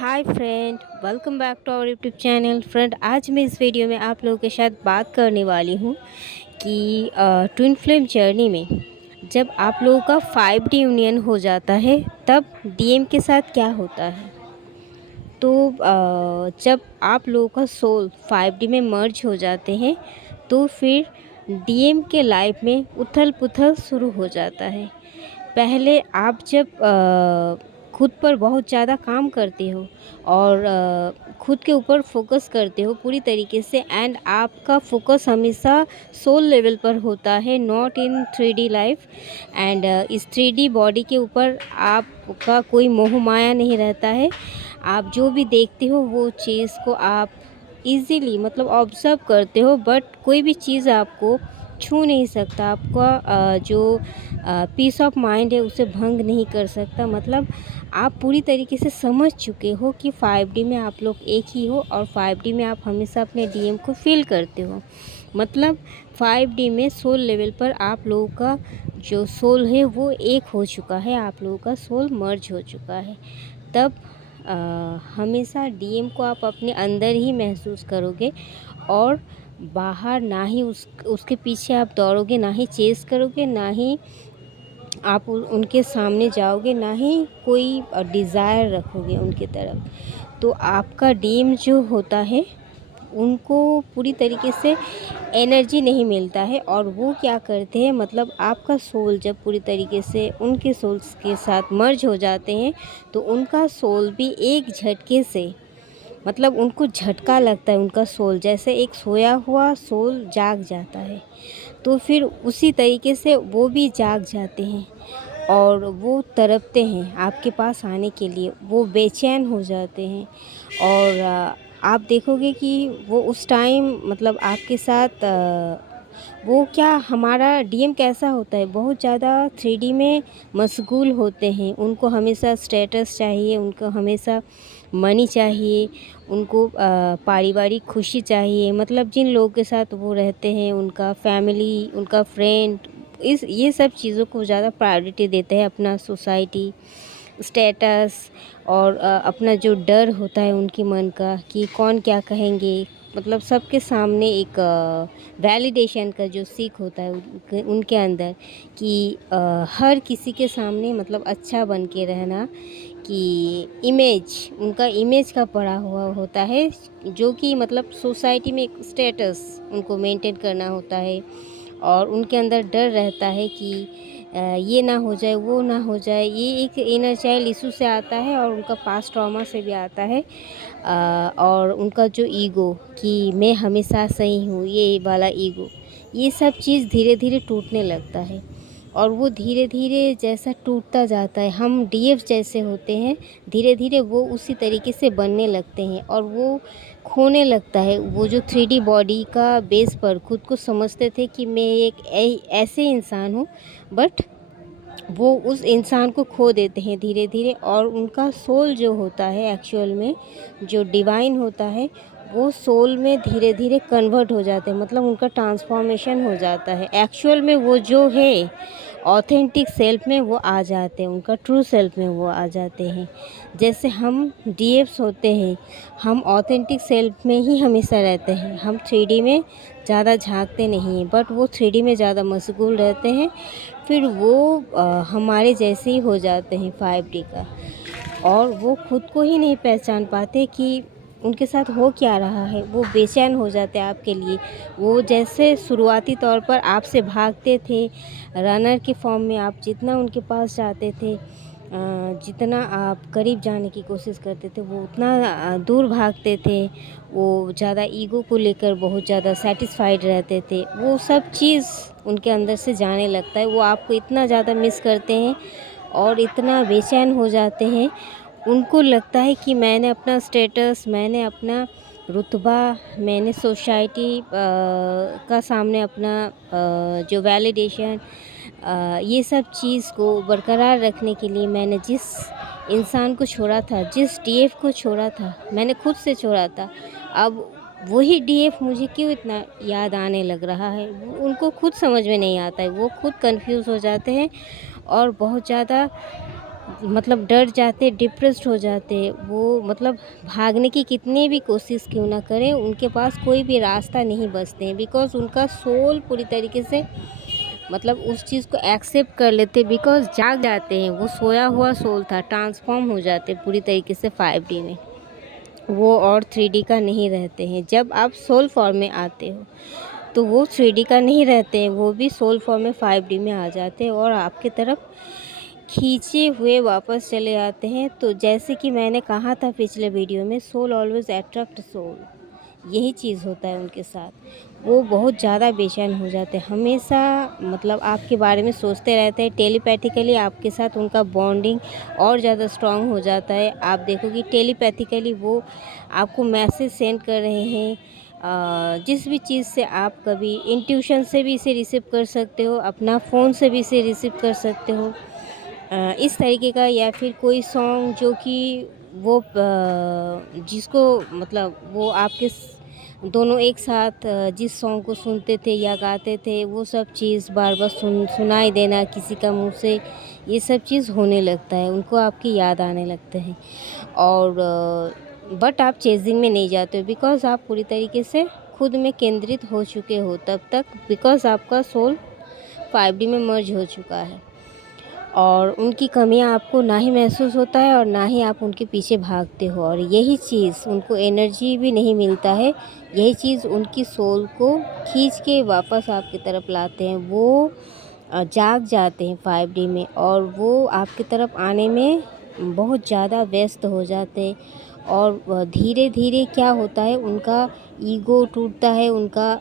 Hi friend, welcome back to our YouTube channel. Friend, आज मैं इस वीडियो में आप लोगों के साथ बात करने वाली हूँ कि ट्विन फ्लेम जर्नी में जब आप लोगों का 5D यूनियन हो जाता है तब डीएम के साथ क्या होता है। तो जब आप लोगों का सोल 5D में मर्ज हो जाते हैं तो फिर डीएम के लाइफ में उथल पुथल शुरू हो जाता है। पहले आप जब खुद पर बहुत ज़्यादा काम करते हो और खुद के ऊपर फोकस करते हो पूरी तरीके से, एंड आपका फोकस हमेशा सोल लेवल पर होता है, not in 3D life. And इस 3D बॉडी के ऊपर आपका कोई मोह माया नहीं रहता है। आप जो भी देखते हो वो चीज़ को आप इजीली मतलब ऑब्ज़र्व करते हो, बट कोई भी चीज़ आपको छू नहीं सकता। आपका जो पीस ऑफ माइंड है उसे भंग नहीं कर सकता। मतलब आप पूरी तरीके से समझ चुके हो कि 5D में आप लोग एक ही हो और 5D में आप हमेशा अपने डीएम को फील करते हो। मतलब 5D में सोल लेवल पर आप लोगों का जो सोल है वो एक हो चुका है, आप लोगों का सोल मर्ज हो चुका है। तब हमेशा डीएम को आप अपने अंदर ही महसूस करोगे और बाहर ना ही उसके पीछे आप दौड़ोगे, ना ही चेस करोगे, ना ही आप उनके सामने जाओगे, ना ही कोई डिज़ायर रखोगे उनकी तरफ। तो आपका डीएम जो होता है उनको पूरी तरीके से एनर्जी नहीं मिलता है और वो क्या करते हैं, मतलब आपका सोल जब पूरी तरीके से उनके सोल्स के साथ मर्ज हो जाते हैं तो उनका सोल भी एक झटके से, मतलब उनको झटका लगता है, उनका सोल जैसे एक सोया हुआ सोल जाग जाता है। तो फिर उसी तरीके से वो भी जाग जाते हैं और वो तड़पते हैं आपके पास आने के लिए, वो बेचैन हो जाते हैं। और आप देखोगे कि वो उस टाइम मतलब आपके साथ वो क्या, हमारा डीएम कैसा होता है, बहुत ज़्यादा 3D में मशगूल होते हैं। उनको हमेशा स्टेटस चाहिए, उनको हमेशा मनी चाहिए, उनको पारिवारिक खुशी चाहिए। मतलब जिन लोगों के साथ वो रहते हैं, उनका फैमिली, उनका फ्रेंड, इस ये सब चीज़ों को ज़्यादा प्रायोरिटी देते हैं। अपना सोसाइटी स्टेटस और अपना जो डर होता है उनके मन का कि कौन क्या कहेंगे, मतलब सबके सामने एक वैलिडेशन का जो सीख होता है उनके अंदर कि हर किसी के सामने मतलब अच्छा बन के रहना, कि इमेज, उनका इमेज का पड़ा हुआ होता है, जो कि मतलब सोसाइटी में एक स्टेटस उनको मेंटेन करना होता है। और उनके अंदर डर रहता है कि ये ना हो जाए, वो ना हो जाए। ये एक इनर चाइल्ड इशू से आता है और उनका पास्ट ट्रॉमा से भी आता है। और उनका जो ईगो कि मैं हमेशा सही हूँ, ये वाला ईगो, ये सब चीज़ धीरे धीरे टूटने लगता है। और वो धीरे धीरे जैसा टूटता जाता है, हम डीएफ जैसे होते हैं, धीरे धीरे वो उसी तरीके से बनने लगते हैं और वो खोने लगता है। वो जो 3D बॉडी का बेस पर खुद को समझते थे कि मैं एक ऐसे इंसान हूँ, बट वो उस इंसान को खो देते हैं धीरे धीरे। और उनका सोल जो होता है एक्चुअल में, जो डिवाइन होता है, वो सोल में धीरे धीरे कन्वर्ट हो जाते हैं, मतलब उनका ट्रांसफॉर्मेशन हो जाता है। एक्चुअल में वो जो है ऑथेंटिक सेल्फ में वो आ जाते हैं, उनका ट्रू सेल्फ में वो आ जाते हैं। जैसे हम डीएफ्स होते हैं, हम ऑथेंटिक सेल्फ में ही हमेशा रहते हैं, हम 3D में ज़्यादा झांकते नहीं हैं, बट वो 3D में ज़्यादा मशगूल रहते हैं। फिर वो हमारे जैसे ही हो जाते हैं 5D का, और वो खुद को ही नहीं पहचान पाते कि उनके साथ हो क्या रहा है। वो बेचैन हो जाते हैं आपके लिए। वो जैसे शुरुआती तौर पर आपसे भागते थे, रनर के फॉर्म में आप जितना उनके पास जाते थे, जितना आप करीब जाने की कोशिश करते थे वो उतना दूर भागते थे। वो ज़्यादा ईगो को लेकर बहुत ज़्यादा सेटिस्फाइड रहते थे। वो सब चीज़ उनके अंदर से जाने लगता है। वो आपको इतना ज़्यादा मिस करते हैं और इतना बेचैन हो जाते हैं। उनको लगता है कि मैंने अपना स्टेटस, मैंने अपना रुतबा, मैंने सोसाइटी का सामने अपना जो वैलिडेशन, ये सब चीज़ को बरकरार रखने के लिए मैंने जिस इंसान को छोड़ा था, जिस डीएफ को छोड़ा था, मैंने खुद से छोड़ा था। अब वही डीएफ मुझे क्यों इतना याद आने लग रहा है, वो उनको खुद समझ में नहीं आता है। वो खुद कंफ्यूज हो जाते हैं और बहुत ज़्यादा मतलब डर जाते, डिप्रेस्ड हो जाते। वो मतलब भागने की कितनी भी कोशिश क्यों ना करें, उनके पास कोई भी रास्ता नहीं बचते हैं, बिकॉज़ उनका सोल पूरी तरीके से मतलब उस चीज़ को एक्सेप्ट कर लेते, बिकॉज़ जाग जाते हैं। वो सोया हुआ सोल था, ट्रांसफ़ॉर्म हो जाते पूरी तरीके से 5D में। वो और 3D का नहीं रहते हैं। जब आप सोल फॉर्म में आते हो, तो वो 3D का नहीं रहते हैं, वो भी सोल फॉर्म में 5D में आ जाते हैं और आपकी तरफ खींचे हुए वापस चले आते हैं। तो जैसे कि मैंने कहा था पिछले वीडियो में, सोल ऑलवेज़ अट्रैक्ट सोल, यही चीज़ होता है उनके साथ। वो बहुत ज़्यादा बेचैन हो जाते हैं, हमेशा मतलब आपके बारे में सोचते रहते हैं। टेलीपैथिकली आपके साथ उनका बॉन्डिंग और ज़्यादा स्ट्रॉन्ग हो जाता है। आप देखोगे टेलीपैथिकली वो आपको मैसेज सेंड कर रहे हैं। जिस भी चीज़ से आप कभी इंट्यूशन से भी इसे रिसीव कर सकते हो, अपना फ़ोन से भी इसे रिसीव कर सकते हो। इस तरीके का, या फिर कोई सॉन्ग जो कि वो जिसको मतलब वो आपके दोनों एक साथ जिस सॉन्ग को सुनते थे या गाते थे, वो सब चीज़ बार बार सुनाई देना किसी का मुंह से, ये सब चीज़ होने लगता है, उनको आपकी याद आने लगते हैं। और बट आप चेजिंग में नहीं जाते हो, बिकॉज़ आप पूरी तरीके से खुद में केंद्रित हो चुके हो तब तक, बिकॉज़ आपका सोल 5D में मर्ज हो चुका है। और उनकी कमियां आपको ना ही महसूस होता है और ना ही आप उनके पीछे भागते हो, और यही चीज़ उनको एनर्जी भी नहीं मिलता है। यही चीज़ उनकी सोल को खींच के वापस आपकी तरफ लाते हैं। वो जाग जाते हैं 5D में, और वो आपकी तरफ आने में बहुत ज़्यादा व्यस्त हो जाते हैं। और धीरे धीरे क्या होता है, उनका ईगो टूटता है, उनका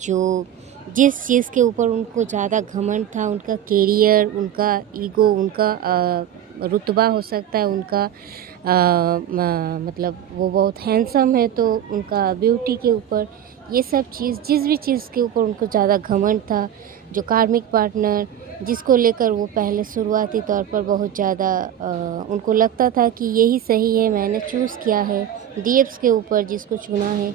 जो जिस चीज़ के ऊपर उनको ज़्यादा घमंड था, उनका करियर, उनका ईगो, उनका रुतबा हो सकता है, उनका मतलब वो बहुत हैंडसम है तो उनका ब्यूटी के ऊपर, ये सब चीज़, जिस भी चीज़ के ऊपर उनको ज़्यादा घमंड था, जो कार्मिक पार्टनर जिसको लेकर वो पहले शुरुआती तौर पर बहुत ज़्यादा उनको लगता था कि यही सही है, मैंने चूज़ किया है, डीएफ्स के ऊपर जिसको चुना है,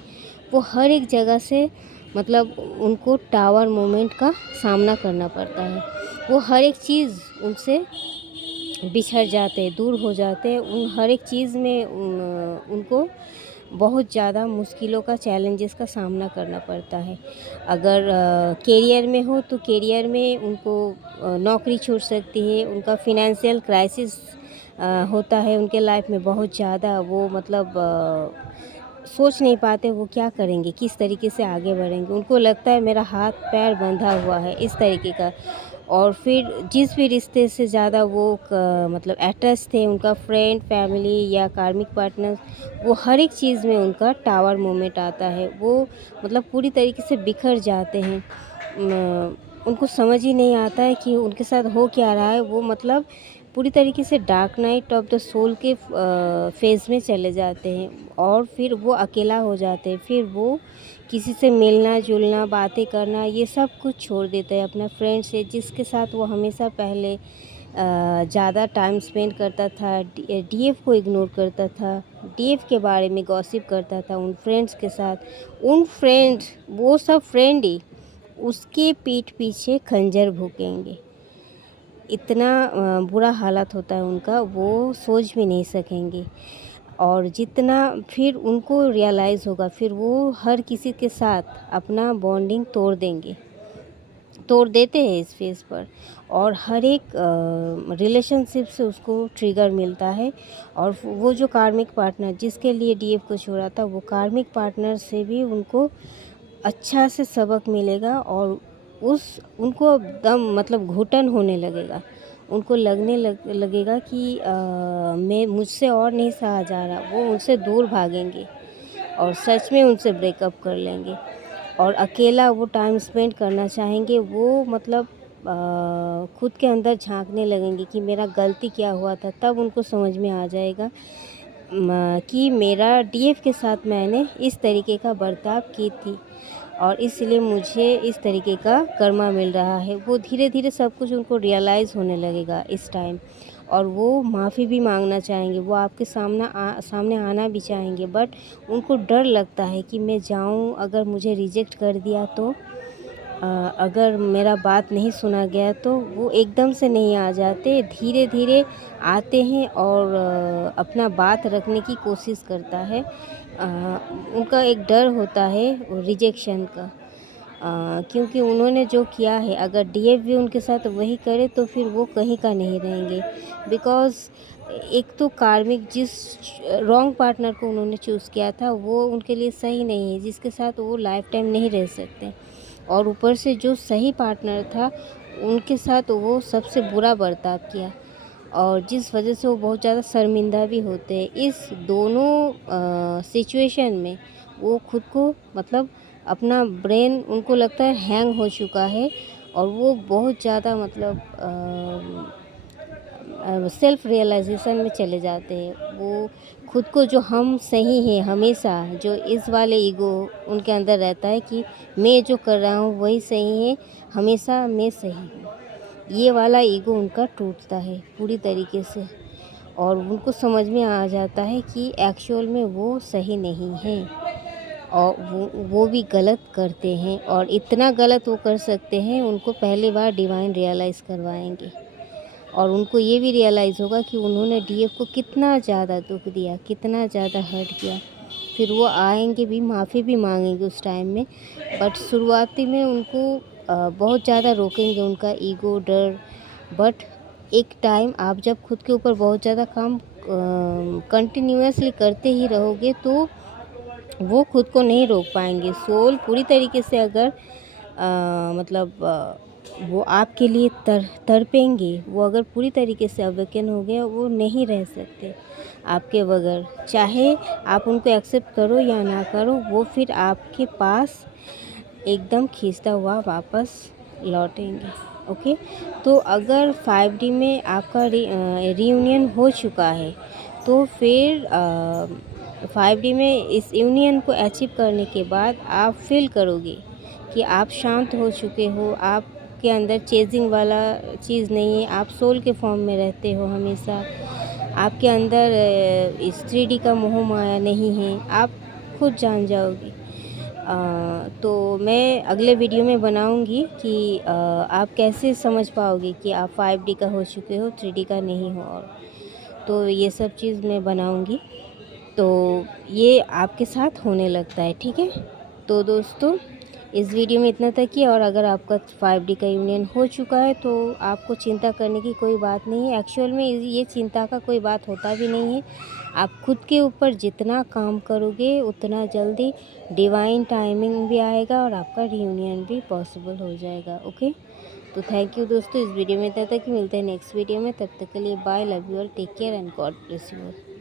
वो हर एक जगह से मतलब उनको टावर मोमेंट का सामना करना पड़ता है। वो हर एक चीज़ उनसे बिछड़ जाते हैं, दूर हो जाते हैं। उन हर एक चीज़ में उनको बहुत ज़्यादा मुश्किलों का, चैलेंजेस का सामना करना पड़ता है। अगर करियर में हो तो करियर में उनको नौकरी छूट सकती है, उनका फिनेंशियल क्राइसिस होता है उनके लाइफ में बहुत ज़्यादा। वो मतलब सोच नहीं पाते वो क्या करेंगे, किस तरीके से आगे बढ़ेंगे। उनको लगता है मेरा हाथ पैर बंधा हुआ है, इस तरीके का। और फिर जिस भी रिश्ते से ज़्यादा वो मतलब अटैच थे, उनका फ्रेंड, फैमिली या कार्मिक पार्टनर, वो हर एक चीज़ में उनका टावर मोमेंट आता है। वो मतलब पूरी तरीके से बिखर जाते हैं। उनको समझ ही नहीं आता है कि उनके साथ हो क्या रहा है। वो मतलब पूरी तरीके से dark night of the soul के फेज़ में चले जाते हैं, और फिर वो अकेला हो जाते हैं। फिर वो किसी से मिलना जुलना, बातें करना, ये सब कुछ छोड़ देते हैं। अपना फ्रेंड से जिसके साथ वो हमेशा पहले ज़्यादा टाइम स्पेंड करता था, डीएफ को इग्नोर करता था, डीएफ के बारे में गॉसिप करता था उन फ्रेंड्स के साथ। उन फ्रेंड्स, वो सब फ्रेंड ही उसके पीठ पीछे खंजर भोंकेंगे। इतना बुरा हालत होता है उनका, वो सोच भी नहीं सकेंगे। और जितना फिर उनको रियलाइज़ होगा, फिर वो हर किसी के साथ अपना बॉन्डिंग तोड़ देंगे, तोड़ देते हैं इस फेज़ पर। और हर एक रिलेशनशिप से उसको ट्रिगर मिलता है। और वो जो कार्मिक पार्टनर जिसके लिए डीएफ को छोड़ा था, वो कार्मिक पार्टनर से भी उनको अच्छा से सबक मिलेगा, और उनको दम मतलब घुटन होने लगेगा। उनको लगेगा कि मैं मुझसे और नहीं सहा जा रहा। वो उनसे दूर भागेंगे और सच में उनसे ब्रेकअप कर लेंगे, और अकेला वो टाइम स्पेंड करना चाहेंगे। वो मतलब खुद के अंदर झांकने लगेंगे कि मेरा गलती क्या हुआ था। तब उनको समझ में आ जाएगा कि मेरा डीएफ के साथ मैंने इस तरीके का बर्ताव की थी, और इसलिए मुझे इस तरीके का कर्मा मिल रहा है। वो धीरे धीरे सब कुछ उनको रियलाइज़ होने लगेगा इस टाइम, और वो माफ़ी भी मांगना चाहेंगे। वो आपके सामने आना भी चाहेंगे, बट उनको डर लगता है कि मैं जाऊं, अगर मुझे रिजेक्ट कर दिया तो अगर मेरा बात नहीं सुना गया तो वो एकदम से नहीं आ जाते, धीरे धीरे आते हैं और अपना बात रखने की कोशिश करता है। उनका एक डर होता है रिजेक्शन का, क्योंकि उन्होंने जो किया है, अगर डीएफ भी उनके साथ वही करे तो फिर वो कहीं का नहीं रहेंगे। बिकॉज़ एक तो कार्मिक जिस रॉन्ग पार्टनर को उन्होंने चूज़ किया था वो उनके लिए सही नहीं है, जिसके साथ वो लाइफ टाइम नहीं रह सकते। और ऊपर से जो सही पार्टनर था उनके साथ वो सबसे बुरा बर्ताव किया, और जिस वजह से वो बहुत ज़्यादा शर्मिंदा भी होते हैं। इस दोनों सिचुएशन में वो खुद को मतलब अपना ब्रेन उनको लगता है हैंग हो चुका है, और वो बहुत ज़्यादा मतलब सेल्फ रियलाइजेशन में चले जाते हैं। वो खुद को जो हम सही हैं हमेशा, जो इस वाले ईगो उनके अंदर रहता है कि मैं जो कर रहा हूँ वही सही है, हमेशा मैं सही हूँ, ये वाला ईगो उनका टूटता है पूरी तरीके से, और उनको समझ में आ जाता है कि एक्चुअल में वो सही नहीं हैं, और वो भी गलत करते हैं, और इतना गलत वो कर सकते हैं उनको पहली बार डिवाइन रियलाइज़ करवाएंगे। और उनको ये भी रियलाइज़ होगा कि उन्होंने डीएफ को कितना ज़्यादा दुख दिया, कितना ज़्यादा हर्ट किया। फिर वो आएंगे भी, माफ़ी भी मांगेंगे उस टाइम में, बट शुरुआती में उनको बहुत ज़्यादा रोकेंगे उनका ईगो, डर। बट एक टाइम आप जब खुद के ऊपर बहुत ज़्यादा काम कंटिन्यूअसली करते ही रहोगे तो वो खुद को नहीं रोक पाएंगे। सोल पूरी तरीके से अगर वो आपके लिए तड़पेंगे, वो अगर पूरी तरीके से अवेकन हो गए, वो नहीं रह सकते आपके बगैर। चाहे आप उनको एक्सेप्ट करो या ना करो, वो फिर आपके पास एकदम खींचता हुआ वापस लौटेंगे। ओके, तो अगर 5D में आपका रीयूनियन हो चुका है तो फिर 5D में इस यूनियन को अचीव करने के बाद आप फील करोगे कि आप शांत हो चुके हो, आपके अंदर चेजिंग वाला चीज़ नहीं है, आप सोल के फॉर्म में रहते हो हमेशा, आपके अंदर इस 3D का मोह माया नहीं है, आप खुद जान जाओगे। तो मैं अगले वीडियो में बनाऊंगी कि आप कैसे समझ पाओगे कि आप 5D का हो चुके हो, 3D का नहीं हो, और तो ये सब चीज़ मैं बनाऊंगी। तो ये आपके साथ होने लगता है, ठीक है। तो दोस्तों, इस वीडियो में इतना तक ही, और अगर आपका 5D का यूनियन हो चुका है तो आपको चिंता करने की कोई बात नहीं है। एक्चुअल में ये चिंता का कोई बात होता भी नहीं है। आप खुद के ऊपर जितना काम करोगे उतना जल्दी डिवाइन टाइमिंग भी आएगा और आपका रियूनियन भी पॉसिबल हो जाएगा। ओके, तो थैंक यू दोस्तों, इस वीडियो में इतना तक ही। मिलते हैं नेक्स्ट वीडियो में, तब तक के लिए bye, love you all, take care and God bless you all.